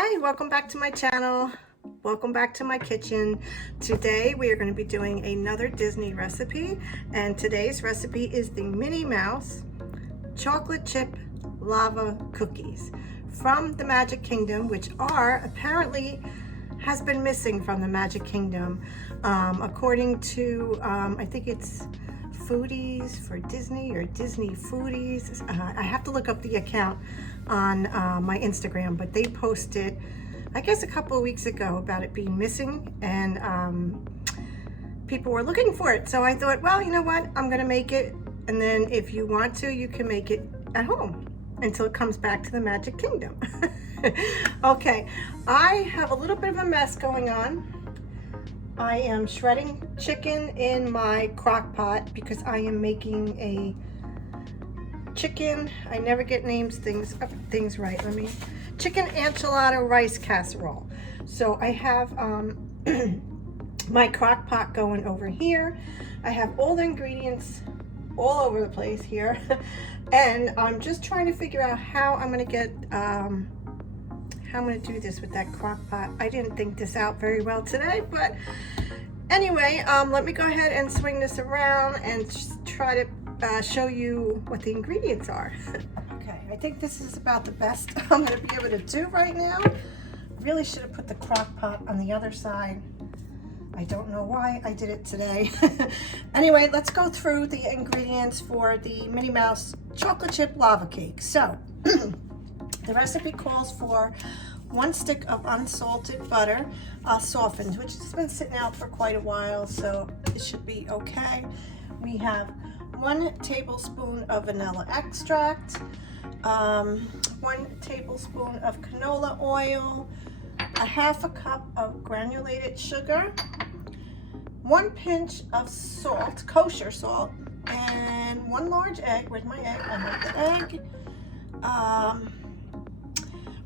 Hi, welcome back to my channel. Welcome back to my kitchen. Today we are going to be doing another Disney recipe, and today's recipe is the Minnie Mouse chocolate chip lava cookies from the Magic Kingdom, which are apparently has been missing from the Magic Kingdom, according to I think it's Foodies for Disney or Disney Foodies. I have to look up the account on my Instagram, but they posted, I guess, a couple of weeks ago about it being missing, and people were looking for it. So I thought, well, you know what, I'm gonna make it, and then if you want to, you can make it at home until it comes back to the Magic Kingdom. Okay, I have a little bit of a mess going on. I am shredding chicken in my crock pot because I am making a chicken, I never get things right, chicken enchilada rice casserole. So I have my crock pot going over here. I have all the ingredients all over the place here. And I'm just trying to figure out how I'm gonna get how I'm going to do this with that crock pot. I didn't think this out very well today, but anyway, let me go ahead and swing this around and try to show you what the ingredients are. Okay, I think this is about the best I'm going to be able to do right now. Really should have put the crock pot on the other side. I don't know why I did it today. Anyway, let's go through the ingredients for the Minnie Mouse chocolate chip lava cake. So, the recipe calls for 1 stick of unsalted butter, softened, which has been sitting out for quite a while, so it should be okay. We have 1 tablespoon of vanilla extract, 1 tablespoon of canola oil, a 1/2 cup of granulated sugar, 1 pinch of salt, kosher salt, and 1 large egg. Where's my egg? I have the egg.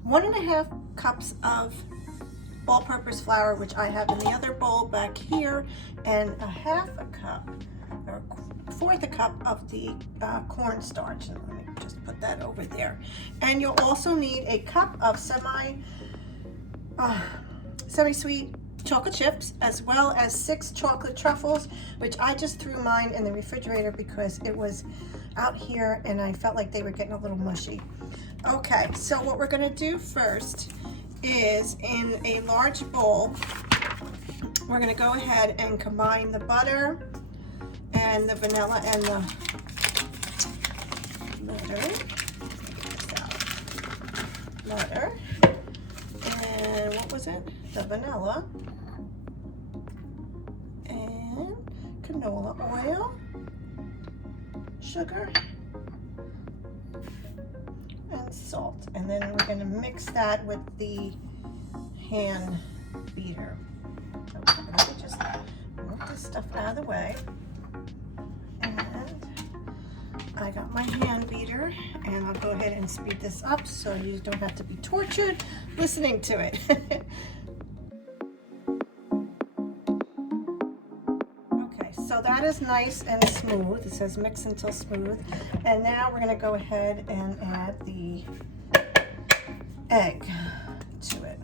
1 1/2 cups of all-purpose flour, which I have in the other bowl back here, and a 1/2 cup or 1/4 cup of the cornstarch. And let me just put that over there. And you'll also need a cup of semi-sweet chocolate chips, as well as 6 chocolate truffles, which I just threw mine in the refrigerator because it was out here and I felt like they were getting a little mushy. Okay, so what we're going to do first is, in a large bowl, we're going to go ahead and combine the butter and the vanilla and the butter, and what was it? The vanilla and canola oil, sugar, and salt, and then we're going to mix that with the hand beater. Okay, let me just move this stuff out of the way, and I got my hand beater, and I'll go ahead and speed this up so you don't have to be tortured listening to it. Okay, so that is nice and smooth. It says mix until smooth. And now we're going to go ahead and add the egg to it.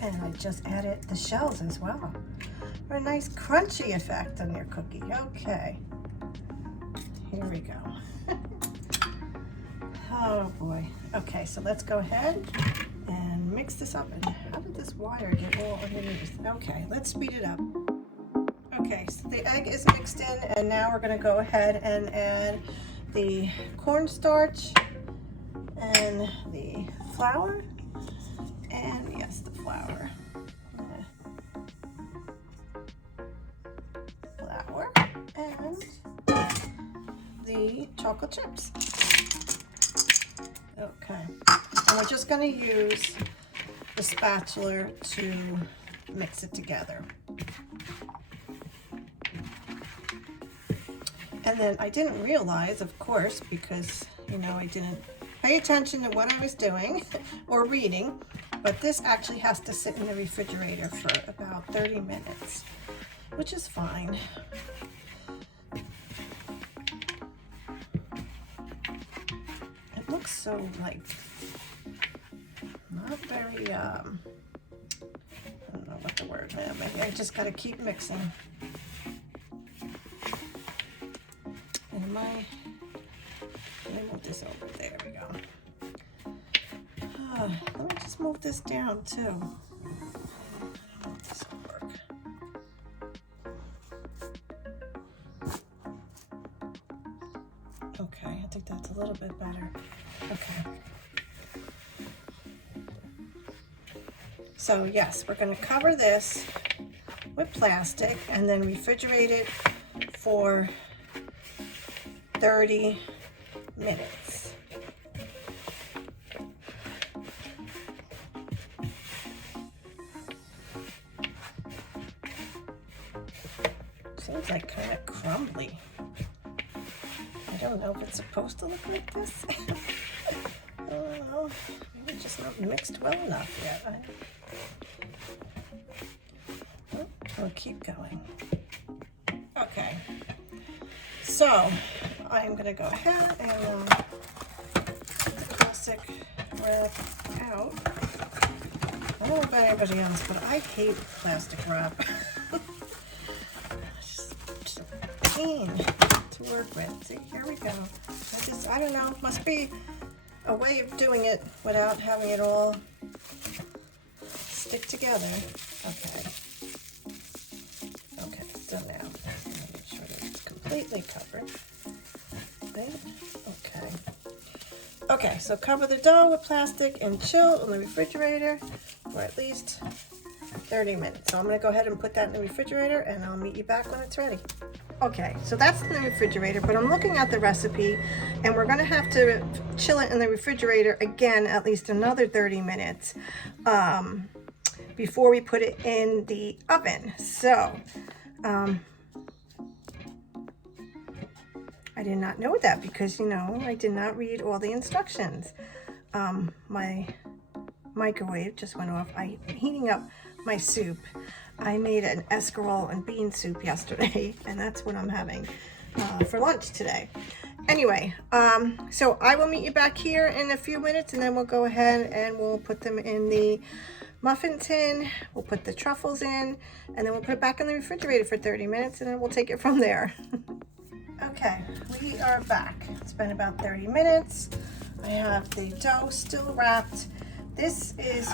And I just added the shells as well for a nice crunchy effect on your cookie. Okay, here we go. Oh boy. Okay, so let's go ahead and mix this up. And how did this wire get all underneath? Okay, let's speed it up. Okay, so the egg is mixed in, and now we're going to go ahead and add the cornstarch and the flour, and yes, the flour, and the chocolate chips. Okay, and we're just going to use the spatula to mix it together. And then I didn't realize, of course, because, you know, I didn't pay attention to what I was doing or reading, but this actually has to sit in the refrigerator for about 30 minutes, which is fine. It looks so, like, not very, I don't know what the word now, maybe I just gotta keep mixing. And let me move this over, there we go. Let me just move this down too. I don't know if this will work. Okay, I think that's a little bit better. Okay. So yes, we're going to cover this with plastic and then refrigerate it for 30 minutes. Seems like kind of crumbly. I don't know if it's supposed to look like this. I don't know. Maybe it's just not mixed well enough yet. We'll keep going. Okay. So I'm going to go ahead and take the plastic wrap out. I don't know about anybody else, but I hate plastic wrap. It's just a pain to work with. See, here we go. I don't know, it must be a way of doing it without having it all stick together. Okay. Okay, so now I'm going to make sure that it's completely covered. Okay. Okay, so cover the dough with plastic and chill in the refrigerator for at least 30 minutes. So I'm going to go ahead and put that in the refrigerator and I'll meet you back when it's ready. Okay, so that's in the refrigerator, but I'm looking at the recipe and we're going to have to chill it in the refrigerator again at least another 30 minutes before we put it in the oven. So I did not know that because, you know, I did not read all the instructions. My microwave just went off. I'm heating up my soup. I made an escarole and bean soup yesterday, and that's what I'm having for lunch today. Anyway, so I will meet you back here in a few minutes, and then we'll go ahead and we'll put them in the muffin tin. We'll put the truffles in, and then we'll put it back in the refrigerator for 30 minutes, and then we'll take it from there. Okay, we are back. It's been about 30 minutes. I have the dough still wrapped. This is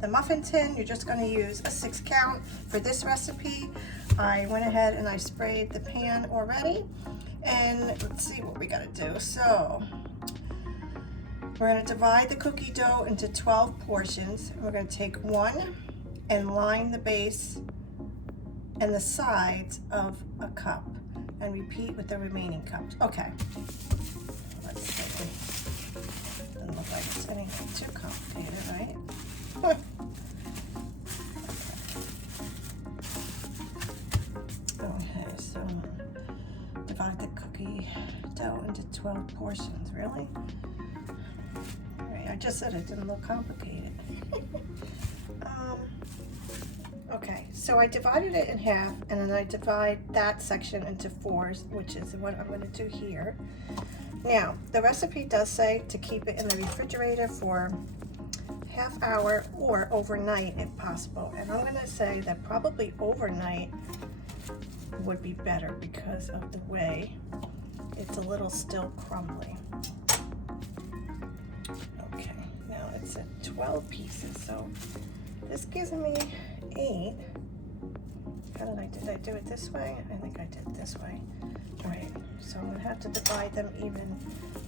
the muffin tin. You're just going to use a 6 count for this recipe. I went ahead and I sprayed the pan already. And let's see what we got to do. So we're going to divide the cookie dough into 12 portions. We're going to take one and line the base and the sides of a cup and repeat with the remaining cups. Okay. Let's see. Doesn't look like it's anything too complicated, right? Okay, so divide the cookie dough into 12 portions. Really? Right, I just said it didn't look complicated. Okay, so I divided it in half, and then I divide that section into 4s, which is what I'm going to do here. Now, the recipe does say to keep it in the refrigerator for half hour or overnight if possible, and I'm going to say that probably overnight would be better because of the way it's a little still crumbly. Okay, now it's at 12 pieces, so this gives me 8. Did I do it this way? I think I did it this way. All right, so I'm gonna have to divide them even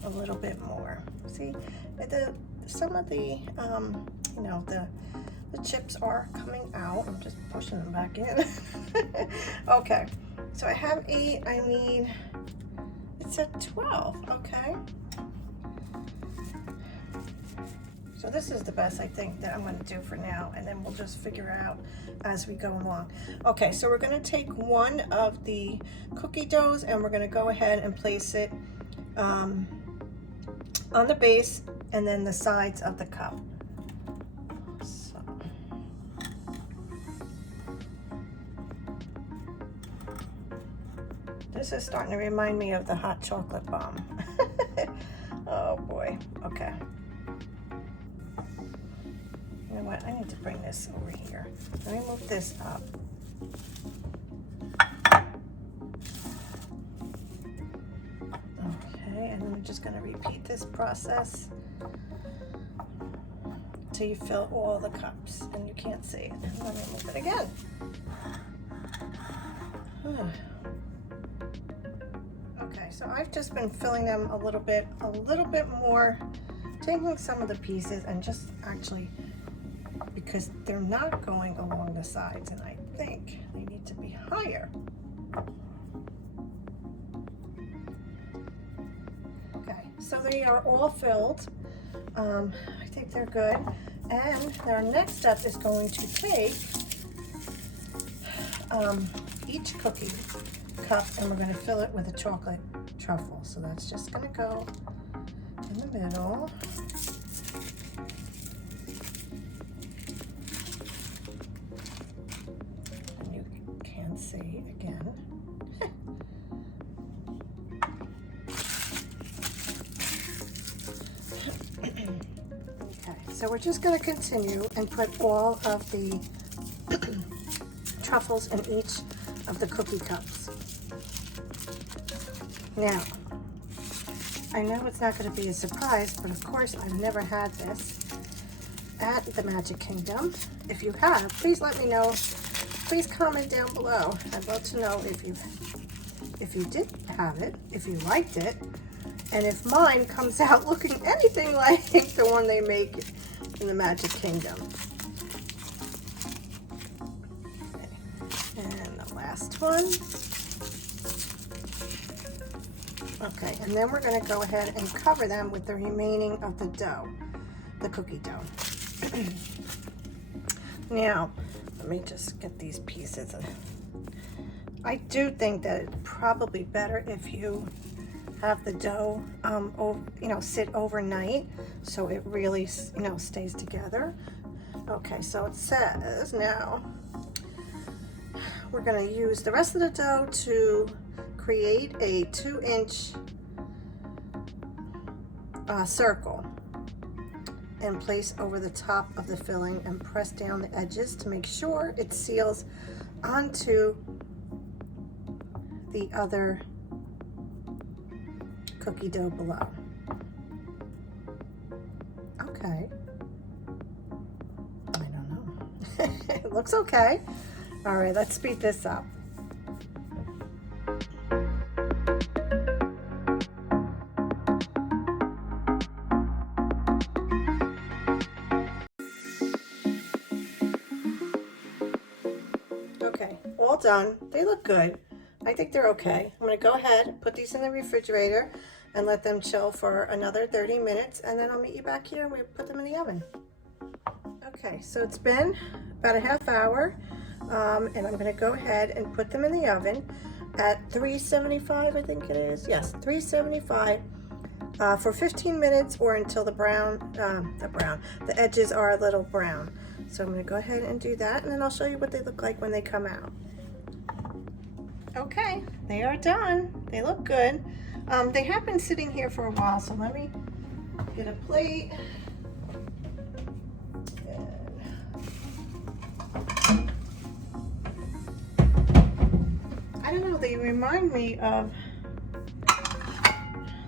a little bit more. See, some of the, you know, the chips are coming out. I'm just pushing them back in. Okay, so I have 8. I need, it's at 12. Okay. So this is the best I think that I'm going to do for now, and then we'll just figure out as we go along. Okay, so we're going to take one of the cookie doughs and we're going to go ahead and place it on the base and then the sides of the cup. So. This is starting to remind me of the hot chocolate bomb. Oh boy, okay. need to bring this over here. Let me move this up. Okay, and then we're just going to repeat this process till you fill all the cups, and you can't see it. And let me move it again. Okay, so I've just been filling them a little bit more, taking some of the pieces and just actually, because they're not going along the sides, and I think they need to be higher. Okay, so they are all filled. I think they're good. And our next step is going to take each cookie cup, and we're going to fill it with a chocolate truffle. So that's just going to go in the middle. And you can see again. Okay, so we're just going to continue and put all of the truffles in each of the cookie cups. Now, I know it's not going to be a surprise, but of course I've never had this at the Magic Kingdom. If you have, please let me know. Please comment down below. I'd love to know if you did have it, if you liked it, and if mine comes out looking anything like the one they make in the Magic Kingdom. Okay. And the last one. Okay, and then we're going to go ahead and cover them with the remaining of the dough, the cookie dough. Now, let me just get these pieces. I do think that it's probably better if you have the dough, sit overnight so it really, stays together. Okay, so it says now we're going to use the rest of the dough to create a 2-inch circle and place over the top of the filling, and press down the edges to make sure it seals onto the other cookie dough below. Okay. I don't know. It looks okay. All right, let's speed this up. Okay, all done. They look good. I think they're okay. I'm going to go ahead and put these in the refrigerator and let them chill for another 30 minutes, and then I'll meet you back here and we put them in the oven. Okay, so it's been about a half hour, and I'm going to go ahead and put them in the oven at 375, I think it is. Yes, 375 for 15 minutes, or until the edges are a little brown. So I'm going to go ahead and do that, and then I'll show you what they look like when they come out. Okay, they are done. They look good. They have been sitting here for a while, so let me get a plate. I don't know, they remind me of,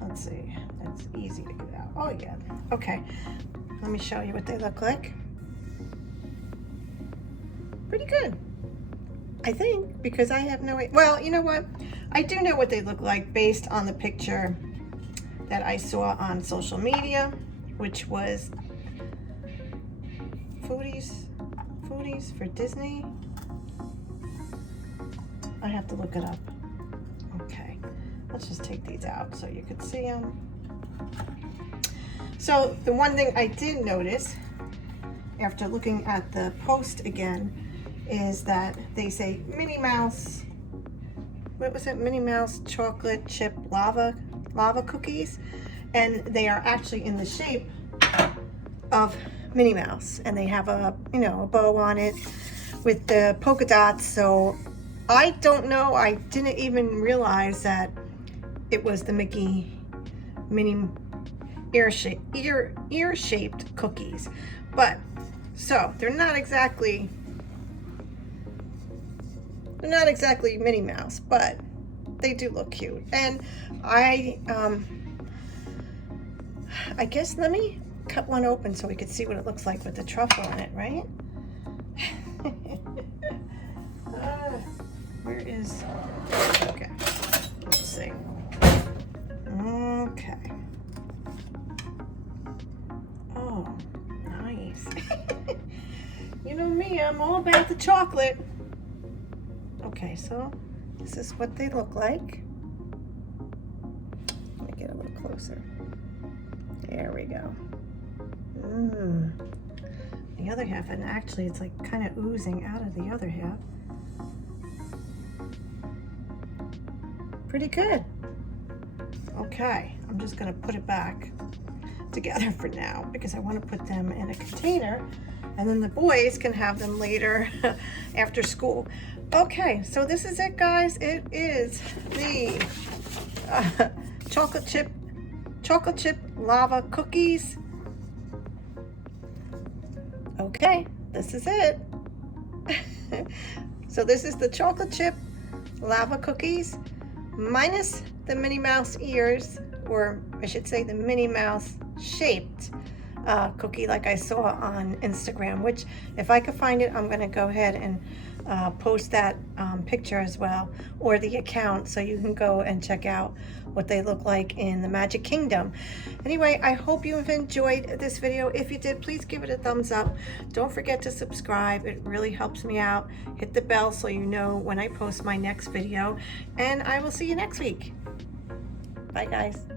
let's see, it's easy to get out. Oh yeah, okay. Let me show you what they look like. Pretty good, I think, because I have no, well, you know what? I do know what they look like based on the picture that I saw on social media, which was foodies for Disney. I have to look it up. Okay, let's just take these out so you could see them. So the one thing I did notice after looking at the post again is that they say Minnie Mouse, what was it? Minnie Mouse chocolate chip lava cookies, and they are actually in the shape of Minnie Mouse, and they have a bow on it with the polka dots. So I don't know, I didn't even realize that it was the Minnie ear-shaped cookies, but So they're not exactly Minnie Mouse, but they do look cute. And I guess let me cut one open so we can see what it looks like with the truffle in it, right? Where is, okay, let's see. Okay. Oh, nice. You know me, I'm all about the chocolate. Okay, so this is what they look like. Let me get a little closer. There we go. The other half, and actually it's like kind of oozing out of the other half. Pretty good. Okay, I'm just gonna put it back together for now because I want to put them in a container and then the boys can have them later after school. Okay, so this is it, guys. It is the chocolate chip lava cookies. Okay, this is it. So this is the chocolate chip lava cookies minus the Minnie Mouse ears, or I should say the Minnie Mouse shaped cookie like I saw on Instagram, which if I could find it, I'm gonna go ahead and post that picture as well, or the account, so you can go and check out what they look like in the Magic Kingdom. Anyway, I hope you have enjoyed this video. If you did, please give it a thumbs up. Don't forget to subscribe. It really helps me out. Hit the bell so you know when I post my next video, and I will see you next week. Bye, guys.